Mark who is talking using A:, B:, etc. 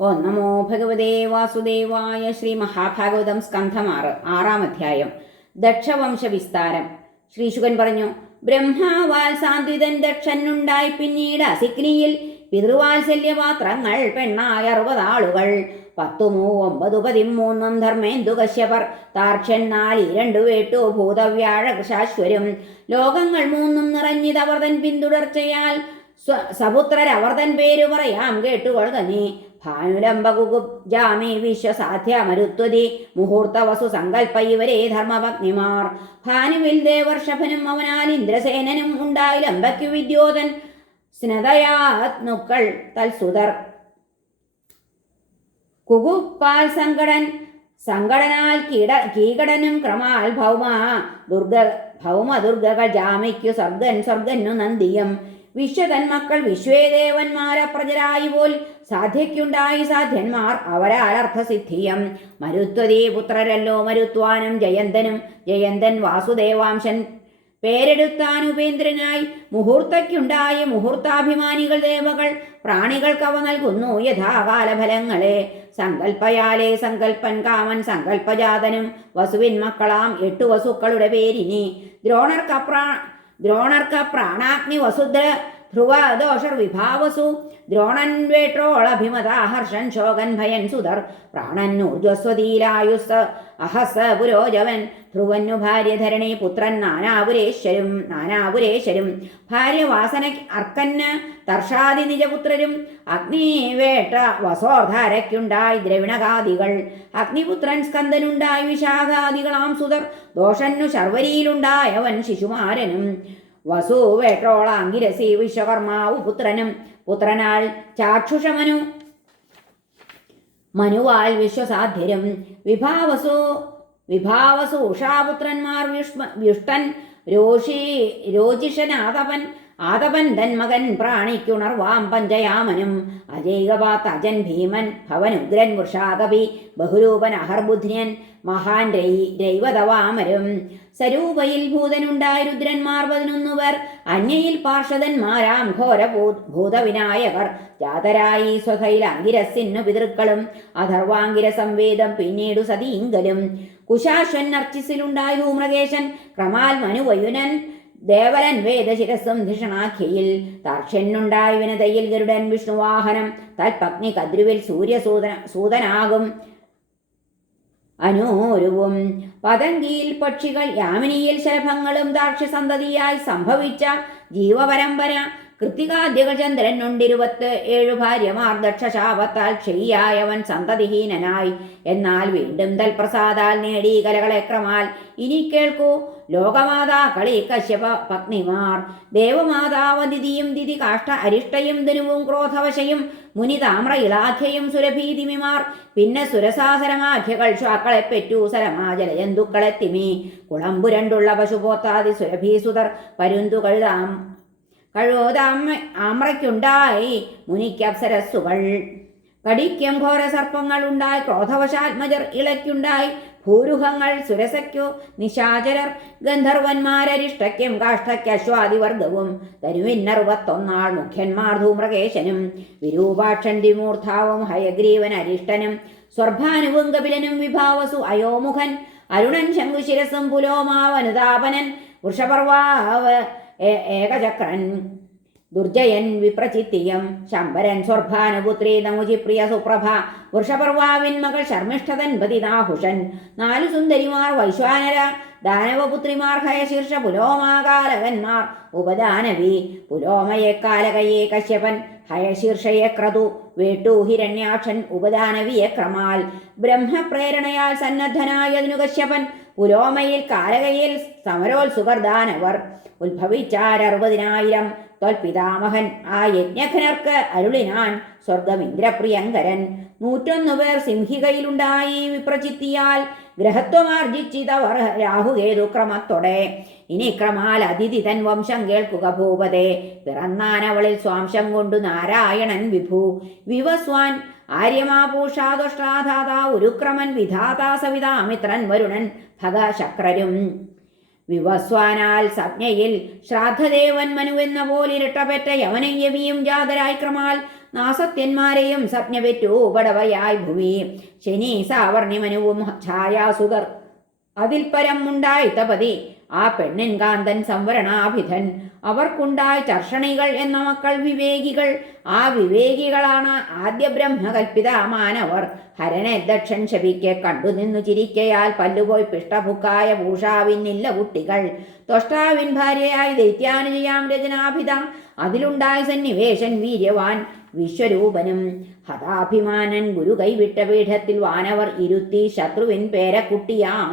A: ഓ നമോ ഭഗവതേ വാസുദേവായ ശ്രീ മഹാഭാഗവതം സ്കന്ധം ആറ് ആറാം അധ്യായം. ദക്ഷവംശ വിസ്താരം ശ്രീശുകൻ പറഞ്ഞു ബ്രഹ്മാവാൽ സാന്ത്വിതൻ ദക്ഷനുണ്ടായി പിന്നീട് അസിഗ്നിയിൽ പിതൃവാത്സല്യപാത്രങ്ങൾ പെണ്ണായ അറുപതാളുകൾ പത്തുമൂ ഒമ്പതു പതിമൂന്നും ധർമ്മേന്ദു കശ്യപർ താർക്ഷൻ നാലി രണ്ടു വേട്ടു ഭൂതവ്യാഴ കൃഷാശ്വരും ലോകങ്ങൾ മൂന്നും നിറഞ്ഞിതവർതൻ പിന്തുടർച്ചയാൽ സ്വ- സപുത്രരവർ തൻ പേരു പറയാം കേട്ടുകൊള്ളുക നീ. ഭാനുലംബകുകുബ് ജാമി വിശ്വസാധ്യ മരുത്വതി മുഹൂർത്ത വസു സങ്കൽപ്പ ഇവരെ ധർമ്മപത്നിമാർ ഭാനുവിൽ ദേവർഷഭനും അവനാൽ ഇന്ദ്രസേനനും ഉണ്ടായി ലംബയ്ക്കു വിദ്യോധൻ സ്നതയാത്നുക്കൾ തൽസുതർ. കുകുപ്പാൽ സങ്കടൻ സങ്കടനാൽ കീട കീകടനും ക്രമാൽ ഭൗമ ദുർഗ ഭൗമ ദുർഗകൾ ജാമിക്കു സർഗൻ സർഗന്നു നന്ദിയും. വിശ്വതൻ വിശ്വേദേവന്മാരെ പ്രജരായി പോൽ സാധ്യക്കുണ്ടായി സാധ്യന്മാർ അവരാൽ അർത്ഥസിദ്ധിയം മരുത്വതീ പുത്രരല്ലോ മരുത്വാനും ജയന്തനും ജയന്തൻ വാസുദേവാംശൻ. പേരെടുത്താൻ ഉപേന്ദ്രനായി മുഹൂർത്തയ്ക്കുണ്ടായ മുഹൂർത്താഭിമാനികൾ ദേവകൾ പ്രാണികൾക്കവ നൽകുന്നു യഥാകാലഫലങ്ങളെ. സങ്കൽപ്പയാലേ സങ്കൽപ്പൻ കാമൻ സങ്കൽപ്പജാതനും വസുവിൻ മക്കളാം എട്ടു വസുക്കളുടെ പേരിനി. ദ്രോണർക്ക പ്രാ ദ്രോണർക്ക പ്രാണാഗ്നി വസുദ്ര ധ്രുവ ദോഷർ വിഭാവസു ദ്രോണൻ ഹർഷൻ ശോകൻ ഭയൻ സുധർ. പ്രാണന്നൂർജ്വസ്വതീലായുസ് അഹസ പുരോജവൻ. ധ്രുവന്നു ഭാര്യധരണി പുത്രൻ നാനാപുരേശ്വരും. നാനാപുരേശ്വരും. ഭാര്യവാസന അർക്കന് തർഷാദി നിജപുത്രരും അഗ്നിവേട്ട വസോധാരയ്ക്കുണ്ടായി ദ്രവിണകാദികൾ അഗ്നിപുത്രൻ സ്കന്ദനുണ്ടായി വിശാഖാദികളാം സുതർ ദോഷന്നു ശർവരിയിലുണ്ടായവൻ ശിശുമാരനും. വസു വേട്രോളാങ്കിരസി വിശ്വകർമാവു പുത്രനും. പുത്രനാൽ ചാക്ഷുഷമനു. മനുവാൽ വിശ്വസാധ്യരും. വിഭാവസു വിഭാവസു ഉഷാപുത്രന്മാർ വിഷ്മ വിഷ്ടൻ രോഷി രോജിഷൻ ആതപൻ തന്മകൻ പ്രാണിക്കുണർവാം പഞ്ചയാമനും. അജൈകപാത്ത് അജൻ ഭീമൻ ഭവനുഗ്രൻ വൃഷാദവി ബഹുരൂപൻ അഹർബുദ്ധ്യൻ മഹാൻ രൈ രൈവതവാമരും. സരൂപയിൽ ഭൂതനുണ്ടായ രുദ്രന്മാർ പതിനൊന്നുവർ അന്യയിൽ പാർഷദന്മാരാം ഘോര ഭൂതവിനായകർ. ജാതരായി സ്വകൈൽ അങ്കിരസിന്നു പിതൃക്കളും അഥർവാങ്കിര സംവേദം പിന്നീടു സതീങ്കലും. കുശാശ്വൻ അർച്ചിസിലുണ്ടായ ധൂമ്രകേശൻ ക്രമാൽ മനുവയുനൻ ദേവലൻ വേദശിരസ്സും ധിഷണാഖ്യയിൽ താർഷ്യനുണ്ടായി വിനതയിൽ ഗരുഡൻ വിഷ്ണുവാഹനം. തൽപഗ്നി കദ്രുവിൽ സൂര്യസൂതന സൂതനാകും. അനൂരുവും പതങ്കിയിൽ പക്ഷികൾ യാമിനിയിൽ ശലഭങ്ങളും ദാക്ഷ്യസന്തതിയായി സംഭവിച്ച ജീവപരമ്പര ഉണ്ടിരുപത്ത് ഏഴു ഭാര്യമാർ ദക്ഷശാപത്താൽ ക്ഷയിയായവൻ സന്തതിഹീനനായി. എന്നാൽ വീണ്ടും തൽപ്രസാദാൽ നേടി കലകളെ ക്രമാൽ. ഇനി കേൾക്കൂ ലോകമാതാക്കളി കശ്യപ പത്നിമാർ. ദേവമാതാവതിഥിയും ദിതി കാഷ്ട അരിഷ്ടയും ധനുവും ക്രോധവശയും മുനി താമ്ര ഇളാഖ്യയും സുരഭീതിമിമാർ. പിന്നെ സുരസാസരമാഖ്യകൾ ശ്വാക്കളെ പെറ്റു സരമാജല തിമി. കുളമ്പുരണ്ടുള്ള പശുപോത്താതി സുരഭീസുതർ പരുന്തു കഴുതാം കഴിവോതാമ ആമ്രയ്ക്കുണ്ടായി മുനിക്കപ്സരസ്സുകൾ. കടിക്കും ഘോര സർപ്പങ്ങൾ ഉണ്ടായി ക്രോധവശാത്മജർ ഇളയ്ക്കുണ്ടായി ഭൂരുഹങ്ങൾ സുരസയ്ക്കു നിശാചരർ ഗന്ധർവന്മാരരിഷ്ടയ്ക്കും കാഷ്ടയ്ക്കശ്വാദിവർഗവും തരുവിന്നറുപത്തൊന്നാൾ മുഖ്യന്മാർ ധൂമ്രകേശനും വിരൂപാക്ഷൻ ദിമൂർധാവും ഹയഗ്രീവൻ അരിഷ്ടനും സ്വർഭാനുവും കപിലനും വിഭാവസു അയോമുഖൻ അരുണൻ ശംഖുശിരസും പുലോമാവനുതാപനൻ വൃഷപർവാവ് ഏകചക്രൻ ദുർജയൻ വിപ്രചിത്തിയം ശമ്പരൻ സ്വർഭാനുപുത്രി നമുജിപ്രിയ സുപ്രഭ വൃഷപർവാവിൻ മകൾ ശർമ്മിഷ്ഠതൻ പതിനാഹുഷൻ നാലു സുന്ദരിമാർ വൈശ്വാനര ദാനവപുത്രിമാർ ഹയശീർഷ പുലോമാകാലകന്മാർ ഉപദാനവി പുലോമയെ കാലകയെ കശ്യപൻ ഹയശീർഷയെ ക്രതു വേട്ടു ഹിരണ്യാക്ഷൻ ഉപദാനവിയെ ക്രമാൽ ബ്രഹ്മപ്രേരണയാൽ സന്നദ്ധനായതിനു കശ്യപൻ പുലോമയിൽ കാലകയിൽ സമരോത്സുഖർദാനവർ ഉത്ഭവിച്ചാരറുപതിനായിരം തൊൽപിതാമഹൻ ആ യജ്ഞഘനർക്ക് അരുളിനാൻ സ്വർഗമിന്ദ്രപ്രിയങ്കരൻ. നൂറ്റൊന്നു പേർ സിംഹികയിലുണ്ടായി വിപ്രചിത്തിയാൽ ഗ്രഹത്വമാർജിച്ചിതവർ രാഹുകേതു ക്രമത്തോടെ. ഇനി ക്രമാൽ അതിഥി തൻ വംശം കേൾക്കുക ഭൂപതേ. പിറന്നാനവളിൽ സ്വാംശം കൊണ്ടു നാരായണൻ വിഭു. വിവസ്വാൻ ആര്യമാപൂഷാദുഷ്ടാധാത ഉരുക്രമൻ വിധാതാ സവിതാമിത്രൻ വരുണൻ ഭഗശക്രരും. വിവസ്വാനാൽ സജ്ഞയിൽ ശ്രാദ്ധദേവൻ മനു എന്ന പോലിരട്ടപെറ്റ യവനും യവിയും ജാതരായി ക്രമാൽ നാസത്യന്മാരെയും സജ്ഞപെറ്റു ഉപടവയായി ഭുവി. ശനി സാവർണിമനുവും ഛായാസുതർ അതിൽ പരം ഉണ്ടായി തപതി ആ പെണ്ണിൻ കാന്തൻ സംവരണാഭിധൻ. അവർക്കുണ്ടായ ചർഷണികൾ എന്ന മക്കൾ വിവേകികൾ. ആ വിവേകികളാണ് ആദ്യ ബ്രഹ്മകൽപിത മാനവർ ഹരനെ ദക്ഷൻ ശപിക്കെ കണ്ടു നിന്നു ചിരിക്കയാൽ പല്ലുപോയി പിഷ്ടഭുക്കായ ഭൂഷാവിന്നില്ല കുട്ടികൾ. തൊഷ്ടാവിൻ ഭാര്യയായി ദൈത്യാനുജയാം രചനാഭിത അതിലുണ്ടായ സന്നിവേശൻ വീര്യവാൻ വിശ്വരൂപനും. ഹതാഭിമാനൻ ഗുരു കൈവിട്ട പീഠത്തിൽ വാനവർ ഇരുത്തി ശത്രുവിൻ പേരക്കുട്ടിയാം.